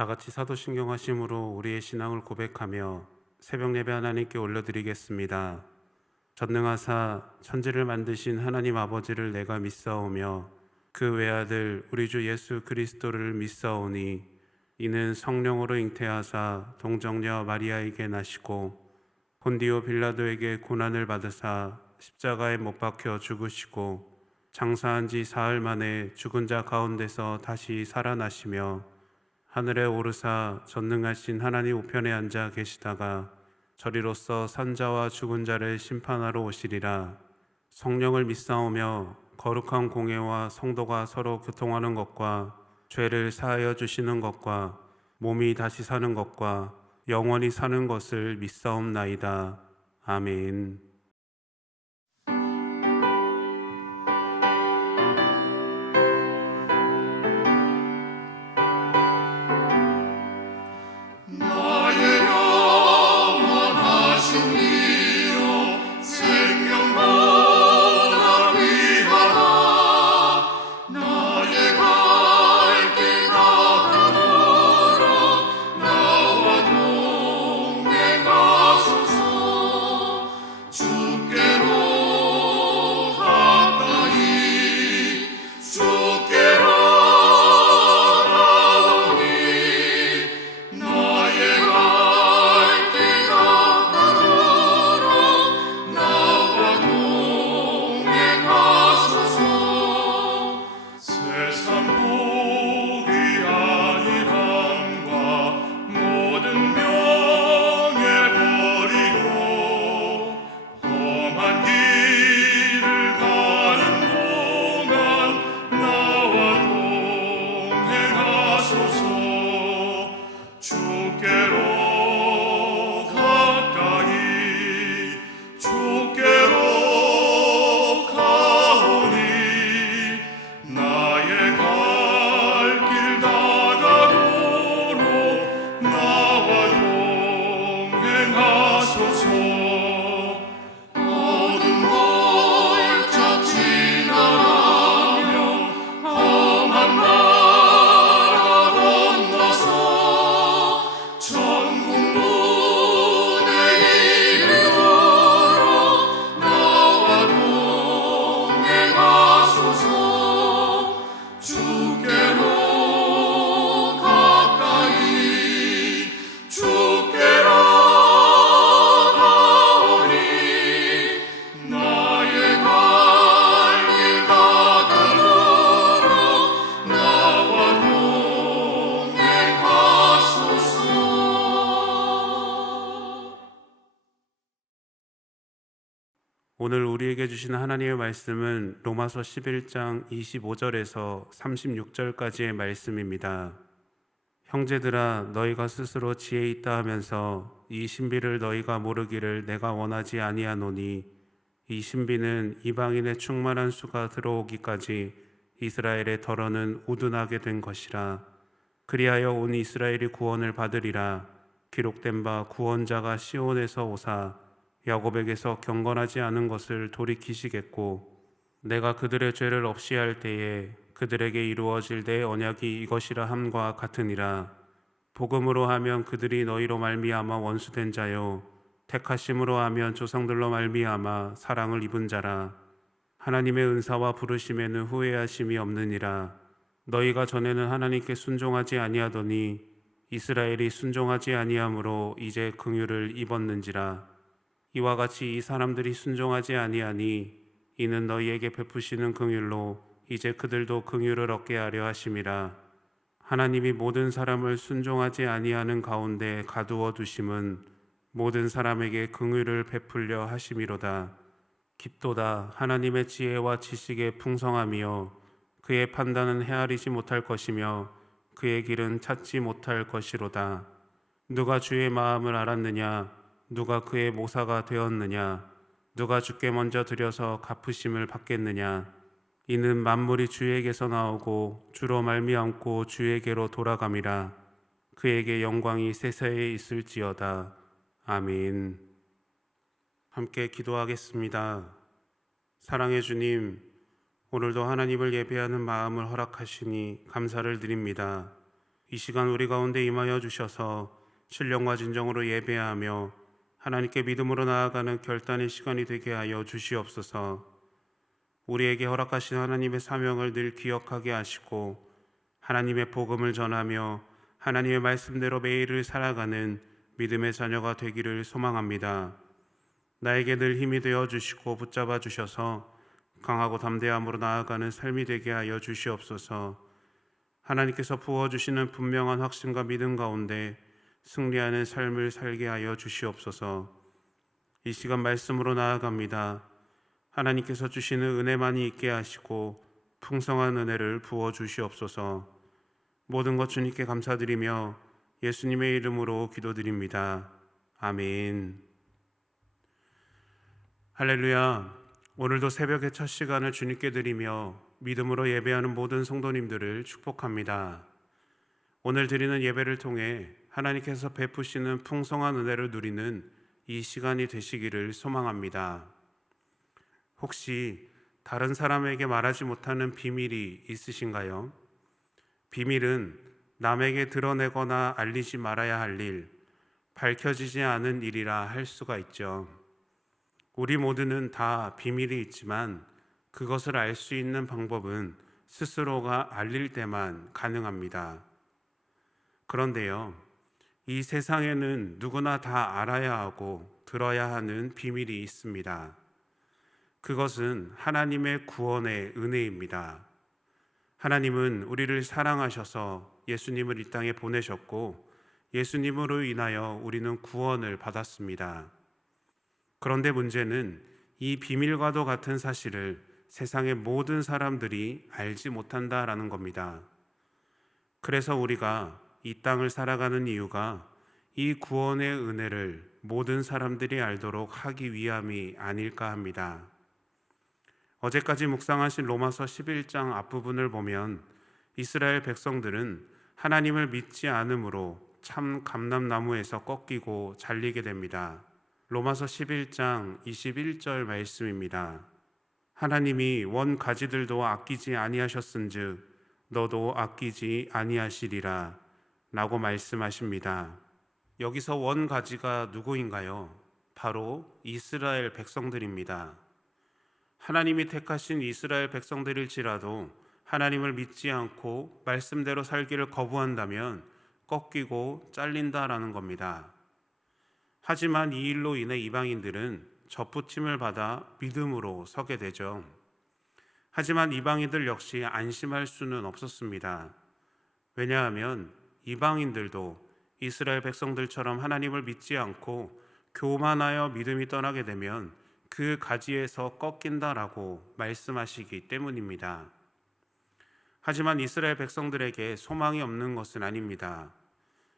다 같이 사도신경 하심으로 우리의 신앙을 고백하며 새벽 예배 하나님께 올려드리겠습니다. 전능하사 천지를 만드신 하나님 아버지를 내가 믿사오며 그 외아들 우리 주 예수 그리스도를 믿사오니 이는 성령으로 잉태하사 동정녀 마리아에게 나시고 본디오 빌라도에게 고난을 받으사 십자가에 못 박혀 죽으시고 장사한 지 사흘 만에 죽은 자 가운데서 다시 살아나시며 하늘에 오르사 전능하신 하나님 우편에 앉아 계시다가 저리로서 산자와 죽은 자를 심판하러 오시리라. 성령을 믿사오며 거룩한 공회와 성도가 서로 교통하는 것과 죄를 사하여 주시는 것과 몸이 다시 사는 것과 영원히 사는 것을 믿사옵나이다. 아멘. 오늘 우리에게 주시는 하나님의 말씀은 로마서 11장 25절에서 36절까지의 말씀입니다. 형제들아, 너희가 스스로 지혜 있다 하면서 이 신비를 너희가 모르기를 내가 원하지 아니하노니 이 신비는 이방인의 충만한 수가 들어오기까지 이스라엘의 덜어는 우둔하게 된 것이라. 그리하여 온 이스라엘이 구원을 받으리라. 기록된 바 구원자가 시온에서 오사 야곱에게서 경건하지 않은 것을 돌이키시겠고 내가 그들의 죄를 없이 할 때에 그들에게 이루어질 내 언약이 이것이라 함과 같으니라. 복음으로 하면 그들이 너희로 말미암아 원수된 자요 택하심으로 하면 조상들로 말미암아 사랑을 입은 자라. 하나님의 은사와 부르심에는 후회하심이 없느니라. 너희가 전에는 하나님께 순종하지 아니하더니 이스라엘이 순종하지 아니하므로 이제 긍휼을 입었는지라. 이와 같이 이 사람들이 순종하지 아니하니 이는 너희에게 베푸시는 긍휼로 이제 그들도 긍휼을 얻게 하려 하심이라. 하나님이 모든 사람을 순종하지 아니하는 가운데 가두어 두심은 모든 사람에게 긍휼을 베풀려 하심이로다. 깊도다. 하나님의 지혜와 지식의 풍성함이요 그의 판단은 헤아리지 못할 것이며 그의 길은 찾지 못할 것이로다. 누가 주의 마음을 알았느냐? 누가 그의 모사가 되었느냐? 누가 주께 먼저 드려서 갚으심을 받겠느냐? 이는 만물이 주에게서 나오고 주로 말미암고 주에게로 돌아감이라. 그에게 영광이 세세에 있을지어다. 아멘. 함께 기도하겠습니다. 사랑의 주님, 오늘도 하나님을 예배하는 마음을 허락하시니 감사를 드립니다. 이 시간 우리 가운데 임하여 주셔서 신령과 진정으로 예배하며 하나님께 믿음으로 나아가는 결단의 시간이 되게 하여 주시옵소서. 우리에게 허락하신 하나님의 사명을 늘 기억하게 하시고 하나님의 복음을 전하며 하나님의 말씀대로 매일을 살아가는 믿음의 자녀가 되기를 소망합니다. 나에게 늘 힘이 되어 주시고 붙잡아 주셔서 강하고 담대함으로 나아가는 삶이 되게 하여 주시옵소서. 하나님께서 부어주시는 분명한 확신과 믿음 가운데 승리하는 삶을 살게 하여 주시옵소서. 이 시간 말씀으로 나아갑니다. 하나님께서 주시는 은혜만이 있게 하시고 풍성한 은혜를 부어 주시옵소서. 모든 것 주님께 감사드리며 예수님의 이름으로 기도드립니다. 아멘. 할렐루야. 오늘도 새벽의 첫 시간을 주님께 드리며 믿음으로 예배하는 모든 성도님들을 축복합니다. 오늘 드리는 예배를 통해 하나님께서 베푸시는 풍성한 은혜를 누리는 이 시간이 되시기를 소망합니다. 혹시 다른 사람에게 말하지 못하는 비밀이 있으신가요? 비밀은 남에게 드러내거나 알리지 말아야 할 일, 밝혀지지 않은 일이라 할 수가 있죠. 우리 모두는 다 비밀이 있지만 그것을 알 수 있는 방법은 스스로가 알릴 때만 가능합니다. 그런데요, 이 세상에는 누구나 다 알아야 하고 들어야 하는 비밀이 있습니다. 그것은 하나님의 구원의 은혜입니다. 하나님은 우리를 사랑하셔서 예수님을 이 땅에 보내셨고 예수님으로 인하여 우리는 구원을 받았습니다. 그런데 문제는 이 비밀과도 같은 사실을 세상의 모든 사람들이 알지 못한다라는 겁니다. 그래서 우리가 이 땅을 살아가는 이유가 이 구원의 은혜를 모든 사람들이 알도록 하기 위함이 아닐까 합니다. 어제까지 묵상하신 로마서 11장 앞부분을 보면 이스라엘 백성들은 하나님을 믿지 않으므로 참 감람나무에서 꺾이고 잘리게 됩니다. 로마서 11장 21절 말씀입니다. 하나님이 원 가지들도 아끼지 아니하셨은즉 너도 아끼지 아니하시리라 라고 말씀하십니다. 여기서 원 가지가 누구인가요? 바로 이스라엘 백성들입니다. 하나님이 택하신 이스라엘 백성들일지라도 하나님을 믿지 않고 말씀대로 살기를 거부한다면 꺾이고 잘린다라는 겁니다. 하지만 이 일로 인해 이방인들은 접붙임을 받아 믿음으로 서게 되죠. 하지만 이방인들 역시 안심할 수는 없었습니다. 왜냐하면 이방인들도 이스라엘 백성들처럼 하나님을 믿지 않고 교만하여 믿음이 떠나게 되면 그 가지에서 꺾인다라고 말씀하시기 때문입니다. 하지만 이스라엘 백성들에게 소망이 없는 것은 아닙니다.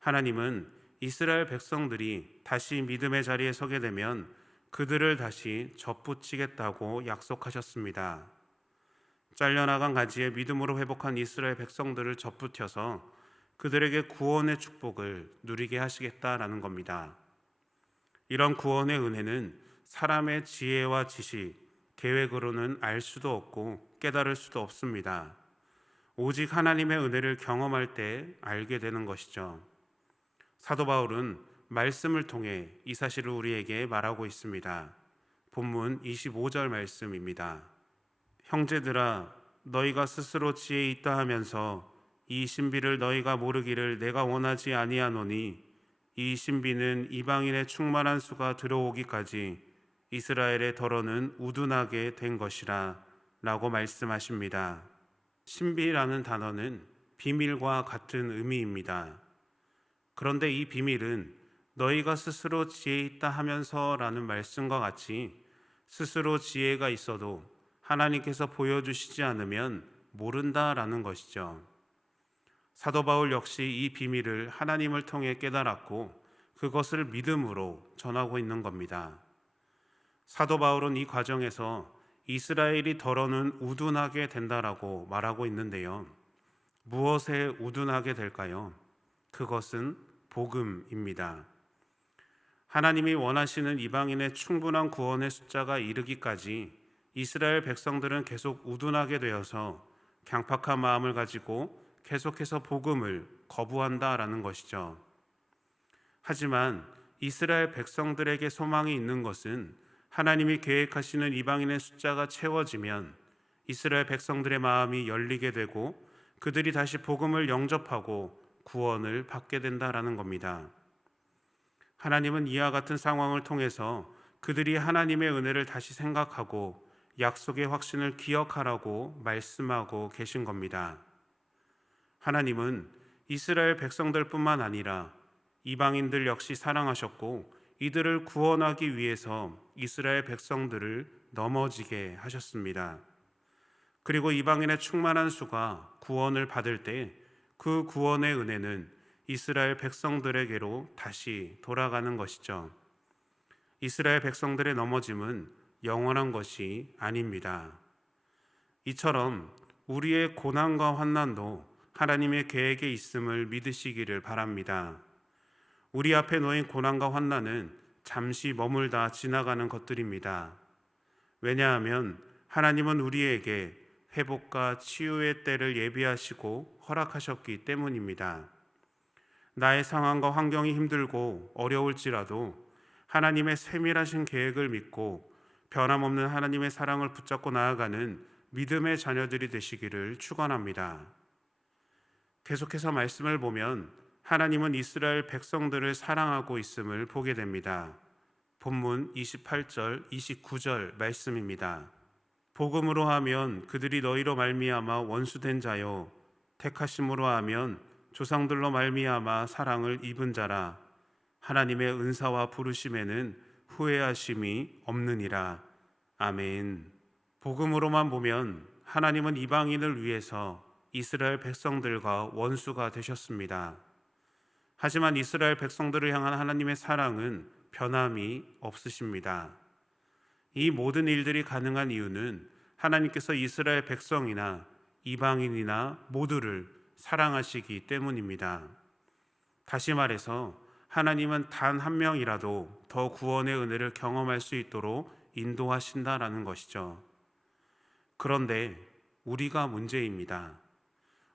하나님은 이스라엘 백성들이 다시 믿음의 자리에 서게 되면 그들을 다시 접붙이겠다고 약속하셨습니다. 잘려나간 가지에 믿음으로 회복한 이스라엘 백성들을 접붙여서 그들에게 구원의 축복을 누리게 하시겠다라는 겁니다. 이런 구원의 은혜는 사람의 지혜와 지식, 계획으로는 알 수도 없고 깨달을 수도 없습니다. 오직 하나님의 은혜를 경험할 때 알게 되는 것이죠. 사도 바울은 말씀을 통해 이 사실을 우리에게 말하고 있습니다. 본문 25절 말씀입니다. 형제들아, 너희가 스스로 지혜 있다 하면서 이 신비를 너희가 모르기를 내가 원하지 아니하노니 이 신비는 이방인의 충만한 수가 들어오기까지 이스라엘의 더러는 우둔하게 된 것이라 라고 말씀하십니다. 신비라는 단어는 비밀과 같은 의미입니다. 그런데 이 비밀은 너희가 스스로 지혜 있다 하면서 라는 말씀과 같이 스스로 지혜가 있어도 하나님께서 보여주시지 않으면 모른다라는 것이죠. 사도 바울 역시 이 비밀을 하나님을 통해 깨달았고 그것을 믿음으로 전하고 있는 겁니다. 사도 바울은 이 과정에서 이스라엘이 더러는 우둔하게 된다라고 말하고 있는데요. 무엇에 우둔하게 될까요? 그것은 복음입니다. 하나님이 원하시는 이방인의 충분한 구원의 숫자가 이르기까지 이스라엘 백성들은 계속 우둔하게 되어서 강팍한 마음을 가지고 계속해서 복음을 거부한다라는 것이죠. 하지만 이스라엘 백성들에게 소망이 있는 것은 하나님이 계획하시는 이방인의 숫자가 채워지면 이스라엘 백성들의 마음이 열리게 되고 그들이 다시 복음을 영접하고 구원을 받게 된다라는 겁니다. 하나님은 이와 같은 상황을 통해서 그들이 하나님의 은혜를 다시 생각하고 약속의 확신을 기억하라고 말씀하고 계신 겁니다. 하나님은 이스라엘 백성들뿐만 아니라 이방인들 역시 사랑하셨고 이들을 구원하기 위해서 이스라엘 백성들을 넘어지게 하셨습니다. 그리고 이방인의 충만한 수가 구원을 받을 때 그 구원의 은혜는 이스라엘 백성들에게로 다시 돌아가는 것이죠. 이스라엘 백성들의 넘어짐은 영원한 것이 아닙니다. 이처럼 우리의 고난과 환난도 하나님의 계획에 있음을 믿으시기를 바랍니다. 우리 앞에 놓인 고난과 환난은 잠시 머물다 지나가는 것들입니다. 왜냐하면 하나님은 우리에게 회복과 치유의 때를 예비하시고 허락하셨기 때문입니다. 나의 상황과 환경이 힘들고 어려울지라도 하나님의 세밀하신 계획을 믿고 변함없는 하나님의 사랑을 붙잡고 나아가는 믿음의 자녀들이 되시기를 축원합니다. 계속해서 말씀을 보면 하나님은 이스라엘 백성들을 사랑하고 있음을 보게 됩니다. 본문 28절, 29절 말씀입니다. 복음으로 하면 그들이 너희로 말미암아 원수된 자요 택하심으로 하면 조상들로 말미암아 사랑을 입은 자라. 하나님의 은사와 부르심에는 후회하심이 없느니라. 아멘. 복음으로만 보면 하나님은 이방인을 위해서 이스라엘 백성들과 원수가 되셨습니다. 하지만 이스라엘 백성들을 향한 하나님의 사랑은 변함이 없으십니다. 이 모든 일들이 가능한 이유는 하나님께서 이스라엘 백성이나 이방인이나 모두를 사랑하시기 때문입니다. 다시 말해서 하나님은 단 한 명이라도 더 구원의 은혜를 경험할 수 있도록 인도하신다라는 것이죠. 그런데 우리가 문제입니다.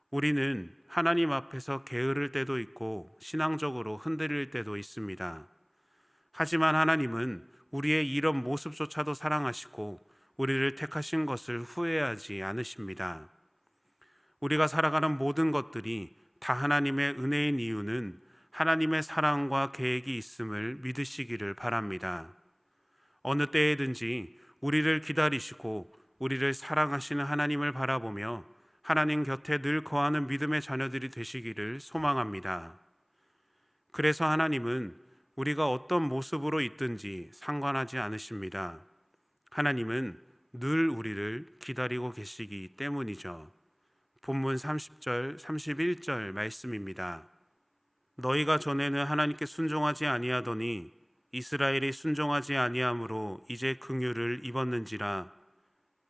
우리는 하나님 앞에서 게으를 때도 있고 신앙적으로 흔들릴 때도 있습니다. 하지만 하나님은 우리의 이런 모습조차도 사랑하시고 우리를 택하신 것을 후회하지 않으십니다. 우리가 살아가는 모든 것들이 다 하나님의 은혜인 이유는 하나님의 사랑과 계획이 있음을 믿으시기를 바랍니다. 어느 때에든지 우리를 기다리시고 우리를 사랑하시는 하나님을 바라보며 하나님 곁에 늘 거하는 믿음의 자녀들이 되시기를 소망합니다. 그래서 하나님은 우리가 어떤 모습으로 있든지 상관하지 않으십니다. 하나님은 늘 우리를 기다리고 계시기 때문이죠. 본문 30절, 31절 말씀입니다. 너희가 전에는 하나님께 순종하지 아니하더니 이스라엘이 순종하지 아니함으로 이제 긍휼을 입었는지라.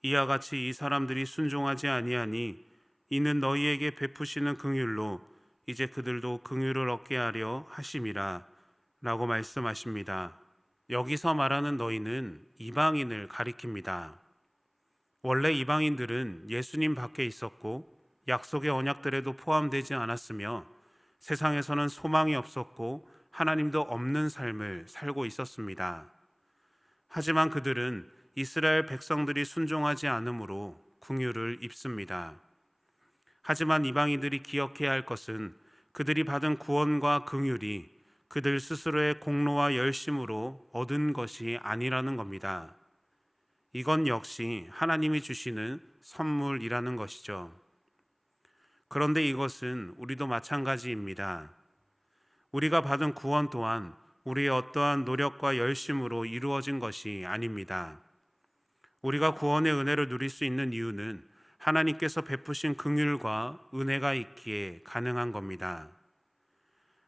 이와 같이 이 사람들이 순종하지 아니하니 이는 너희에게 베푸시는 긍휼로 이제 그들도 긍휼을 얻게 하려 하심이라 라고 말씀하십니다. 여기서 말하는 너희는 이방인을 가리킵니다. 원래 이방인들은 예수님 밖에 있었고 약속의 언약들에도 포함되지 않았으며 세상에서는 소망이 없었고 하나님도 없는 삶을 살고 있었습니다. 하지만 그들은 이스라엘 백성들이 순종하지 않으므로 긍휼을 입습니다. 하지만 이방인들이 기억해야 할 것은 그들이 받은 구원과 긍휼이 그들 스스로의 공로와 열심으로 얻은 것이 아니라는 겁니다. 이건 역시 하나님이 주시는 선물이라는 것이죠. 그런데 이것은 우리도 마찬가지입니다. 우리가 받은 구원 또한 우리의 어떠한 노력과 열심으로 이루어진 것이 아닙니다. 우리가 구원의 은혜를 누릴 수 있는 이유는 하나님께서 베푸신 긍휼과 은혜가 있기에 가능한 겁니다.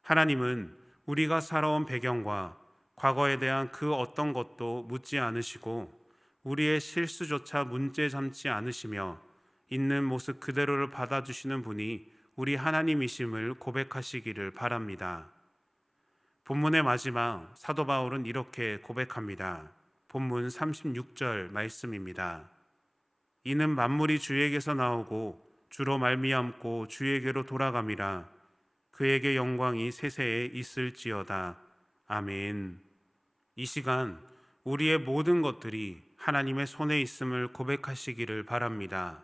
하나님은 우리가 살아온 배경과 과거에 대한 그 어떤 것도 묻지 않으시고 우리의 실수조차 문제 삼지 않으시며 있는 모습 그대로를 받아주시는 분이 우리 하나님이심을 고백하시기를 바랍니다. 본문의 마지막 사도 바울은 이렇게 고백합니다. 본문 36절 말씀입니다. 이는 만물이 주에게서 나오고 주로 말미암고 주에게로 돌아감이라. 그에게 영광이 세세에 있을지어다. 아멘. 이 시간 우리의 모든 것들이 하나님의 손에 있음을 고백하시기를 바랍니다.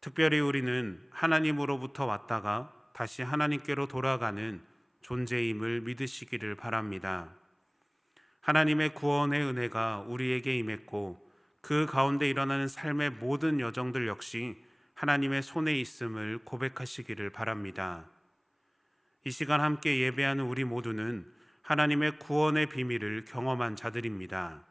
특별히 우리는 하나님으로부터 왔다가 다시 하나님께로 돌아가는 존재임을 믿으시기를 바랍니다. 하나님의 구원의 은혜가 우리에게 임했고 그 가운데 일어나는 삶의 모든 여정들 역시 하나님의 손에 있음을 고백하시기를 바랍니다. 이 시간 함께 예배하는 우리 모두는 하나님의 구원의 비밀을 경험한 자들입니다.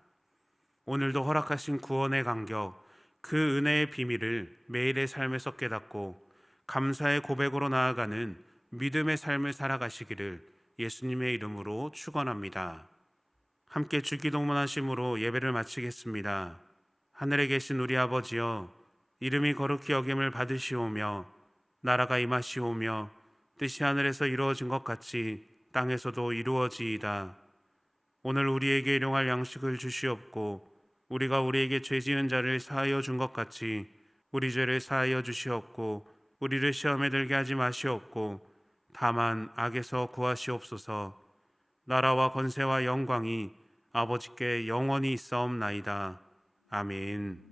오늘도 허락하신 구원의 감격, 그 은혜의 비밀을 매일의 삶에서 깨닫고 감사의 고백으로 나아가는 믿음의 삶을 살아가시기를 예수님의 이름으로 축원합니다. 함께 주기도문하심으로 예배를 마치겠습니다. 하늘에 계신 우리 아버지여, 이름이 거룩히 여김을 받으시오며 나라가 임하시오며 뜻이 하늘에서 이루어진 것 같이 땅에서도 이루어지이다. 오늘 우리에게 일용할 양식을 주시옵고 우리가 우리에게 죄 지은 자를 사하여 준 것 같이 우리 죄를 사하여 주시옵고 우리를 시험에 들게 하지 마시옵고 다만 악에서 구하시옵소서. 나라와 권세와 영광이 아버지께 영원히 있사옵나이다. 아멘.